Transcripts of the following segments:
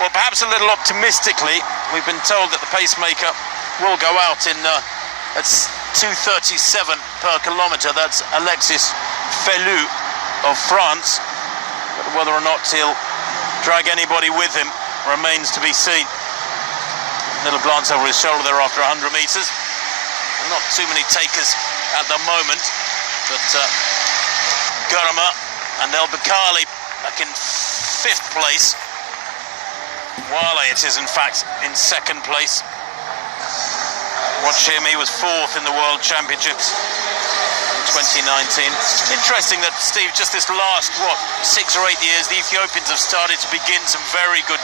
Well, perhaps a little optimistically, we've been told that the pacemaker will go out in at 2:37 per kilometre. That's Alexis Fellou of France. But whether or not he'll drag anybody with him remains to be seen. Little glance over his shoulder there after 100 metres. Not too many takers at the moment, but Gurma and El Bekkali back in 5th place. Wale, it is in fact, in 2nd place. Watch him, he was 4th in the World Championships in 2019. Interesting that, Steve, just this last, 6 or 8 years, the Ethiopians have started to produce some very good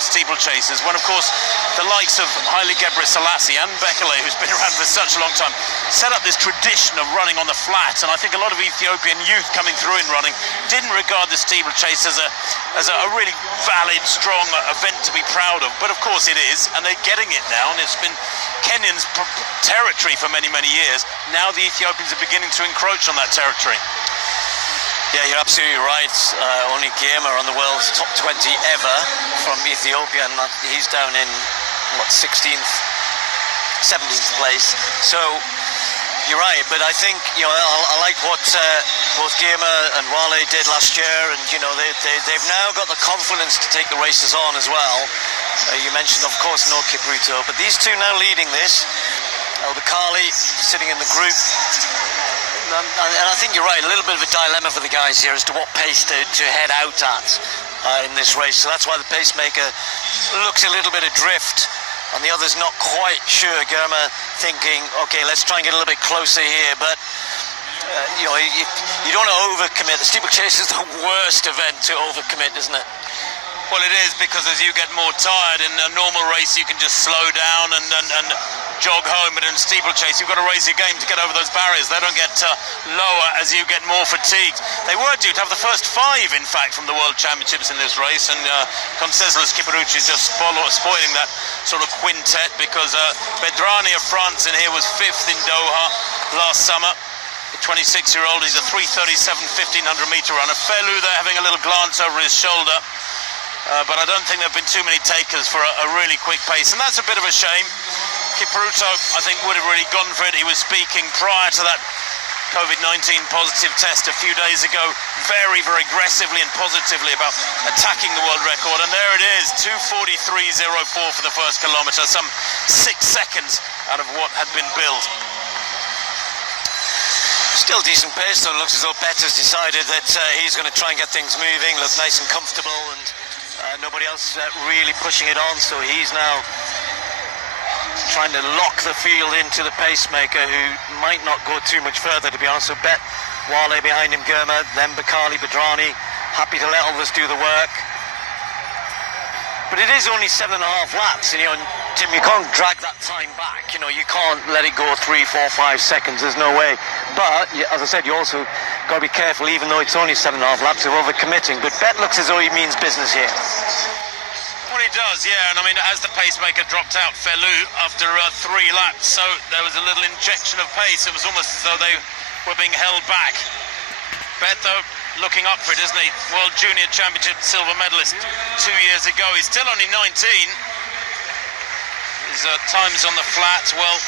steeplechasers. When, of course, the likes of Haile Gebrselassie and Bekkali, who's been around for such a long time, set up this tradition of running on the flat. And I think a lot of Ethiopian youth coming through in running didn't regard the steeplechase as a really valid, strong event to be proud of. But of course it is, and they're getting it now, and it's been Kenyan's territory for many, many years. Now the Ethiopians are beginning to encroach on that territory. Yeah, you're absolutely right. Only Gurma on the world's top 20 ever from Ethiopia, and he's down in, 16th, 17th place. So, you're right, but I think, I like what both Gurma and Wale did last year, and, they've now got the confidence to take the races on as well. You mentioned, of course, no Kipruto, but these two now leading this. El Bekkali sitting in the group. And I think you're right, a little bit of a dilemma for the guys here as to what pace to head out at in this race. So that's why the pacemaker looks a little bit adrift, and the other's not quite sure. Gurma thinking, okay, let's try and get a little bit closer here, but you don't want to overcommit. The steeplechase is the worst event to overcommit, isn't it? Well, it is, because as you get more tired in a normal race, you can just slow down and jog home, but in steeplechase you've got to raise your game to get over those barriers. They don't get lower as you get more fatigued. They were due to have the first 5, in fact, from the World Championships in this race, and Conceslas Kiperucci is just spoiling that sort of quintet, because Bedrani of France in here was 5th in Doha last summer. The 26-year-old, he's a 3:37 1500-metre runner. Fellou there having a little glance over his shoulder. But I don't think there have been too many takers for a really quick pace, and that's a bit of a shame. Kipruto, I think, would have really gone for it. He was speaking prior to that COVID-19 positive test a few days ago very, very aggressively and positively about attacking the world record, and there it is, 2:43.04 for the first kilometre, some 6 seconds out of what had been billed. Still decent pace, though. It looks as though Better's decided that he's going to try and get things moving, look nice and comfortable, and nobody else really pushing it on, so he's now trying to lock the field into the pacemaker, who might not go too much further, to be honest. So Wale behind him, Gurma, then Bekkali, Bedrani, happy to let others do the work. But it is only 7.5 laps, and Tim, you can't drag that time back. You can't let it go 3, 4, 5 seconds. There's no way. But as I said, you also got to be careful, even though it's only 7.5 laps, of overcommitting. But Bet looks as though he means business here. Well, he does, yeah. And I mean, as the pacemaker dropped out, Fellou, after 3 laps, so there was a little injection of pace. It was almost as though they were being held back. Bet, though, looking up for it, isn't he? World Junior Championship silver medalist 2 years ago. He's still only 19. His times on the flat, well,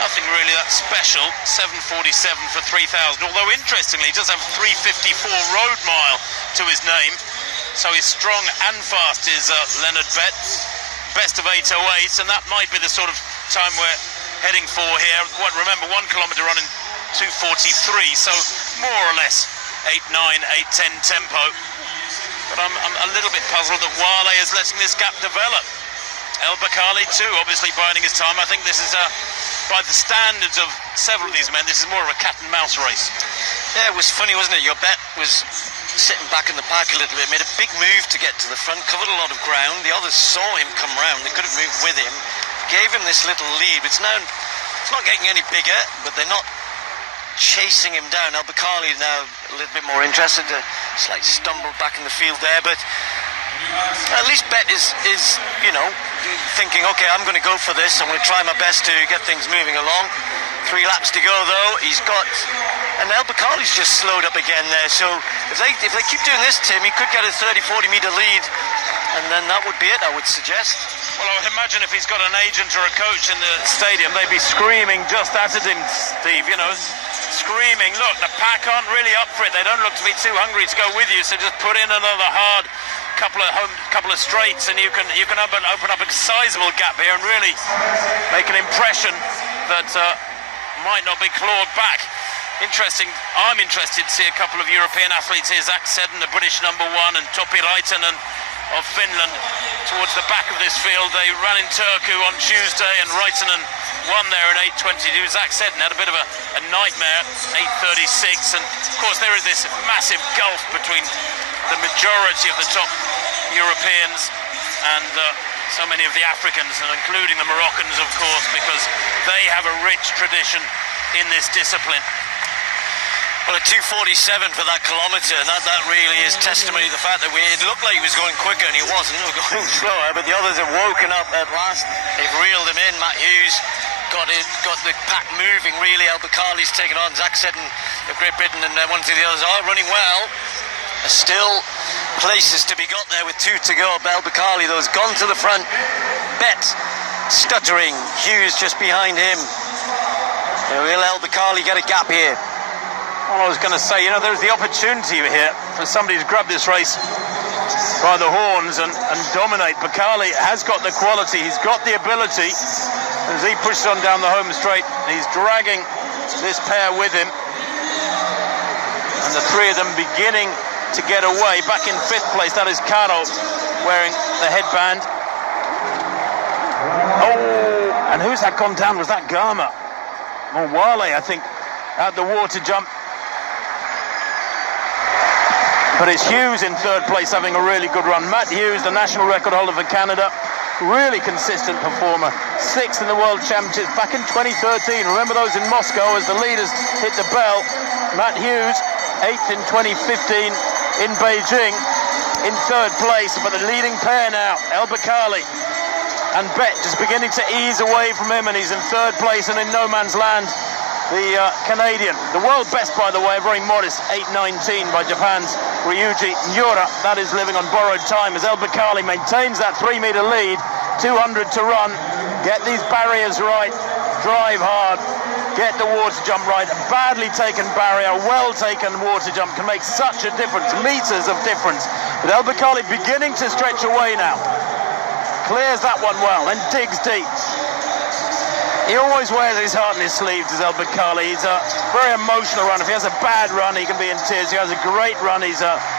nothing really that special. 7:47 for 3,000. Although, interestingly, he does have 3:54 road mile to his name. So he's strong and fast, is Leonard Bet. Best of 8:08, and that might be the sort of time we're heading for here. Remember, 1 kilometre run in 2:43, so more or less 8:9, 8:10 tempo. But I'm a little bit puzzled that Wale is letting this gap develop. El Bekkali too, obviously biding his time. I think this is, by the standards of several of these men, this is more of a cat and mouse race. Yeah, it was funny, wasn't it? Your Bet was sitting back in the pack a little bit, made a big move to get to the front, covered a lot of ground. The others saw him come round, they could have moved with him, gave him this little lead. It's not getting any bigger, but they're not chasing him down. El Bekkali now a little bit more interested, a slight stumble back in the field there, but at least Bet is thinking, okay, I'm going to go for this, I'm going to try my best to get things moving along. 3 laps to go, though. And El Bekkali's just slowed up again there, so if they keep doing this, Tim, he could get a 30-40 metre lead and then that would be it, I would suggest. Well, I would imagine if he's got an agent or a coach in the stadium, they'd be screaming just at him, Steve, you know, screaming, look, the pack aren't really up for it. They don't look to be too hungry to go with you, so just put in another hard couple of straights and you can open up a sizable gap here and really make an impression that might not be clawed back. Interesting. I'm interested to see a couple of European athletes here. Zach Seddon, the British #1, and Topi Raitanen of Finland towards the back of this field. They ran in Turku on Tuesday and Raitanen won there in 8:22. Zach Seddon had a bit of a nightmare, 8:36, and of course there is this massive gulf between the majority of the top Europeans and so many of the Africans, and including the Moroccans, of course, because they have a rich tradition in this discipline. Well, a 2:47 for that kilometre, and that really is testimony to the fact that it looked like he was going quicker and he wasn't. He was going slower, but the others have woken up at last. They've reeled him in. Matt Hughes got the pack moving, really. El Bekkali's taken on. Zach Seddon of Great Britain and one of the others are running well. There's still places to be got there with 2 to go. El Bekkali, though, has gone to the front. Bet stuttering. Hughes just behind him. Will El Bekkali get a gap here? Well, I was going to say, you know, there's the opportunity here for somebody to grab this race by the horns and dominate. Bekkali has got the quality, he's got the ability. As he pushes on down the home straight, he's dragging this pair with him. And the three of them beginning to get away. Back in 5th place, that is Caro wearing the headband. Oh, and who's that gone down? Was that Gama? Or Wale, I think, at the water jump. But it's Hughes in 3rd place having a really good run. Matt Hughes, the national record holder for Canada, really consistent performer. 6th in the World Championships back in 2013. Remember those in Moscow as the leaders hit the bell. Matt Hughes, 8th in 2015 in Beijing, in 3rd place. But the leading pair now, El Bekkali and Bet, just beginning to ease away from him, and he's in 3rd place and in no man's land. The Canadian, the world best, by the way, very modest, 8:19 by Japan's Ryuji Miura. That is living on borrowed time as El Bekkali maintains that 3-meter lead. 200 to run. Get these barriers right. Drive hard. Get the water jump right. A badly taken barrier, well taken water jump can make such a difference. Meters of difference. But El Bekkali beginning to stretch away now. Clears that one well and digs deep. He always wears his heart in his sleeves, as El Bekkali. He's a very emotional runner. If he has a bad run, he can be in tears. He has a great run. He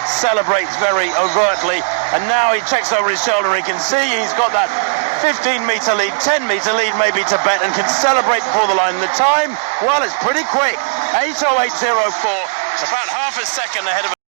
celebrates very overtly. And now he checks over his shoulder. He can see he's got that 15-meter lead, 10-meter lead maybe to Bet, and can celebrate before the line. The time, well, it's pretty quick. 8:08.04, about half a second ahead of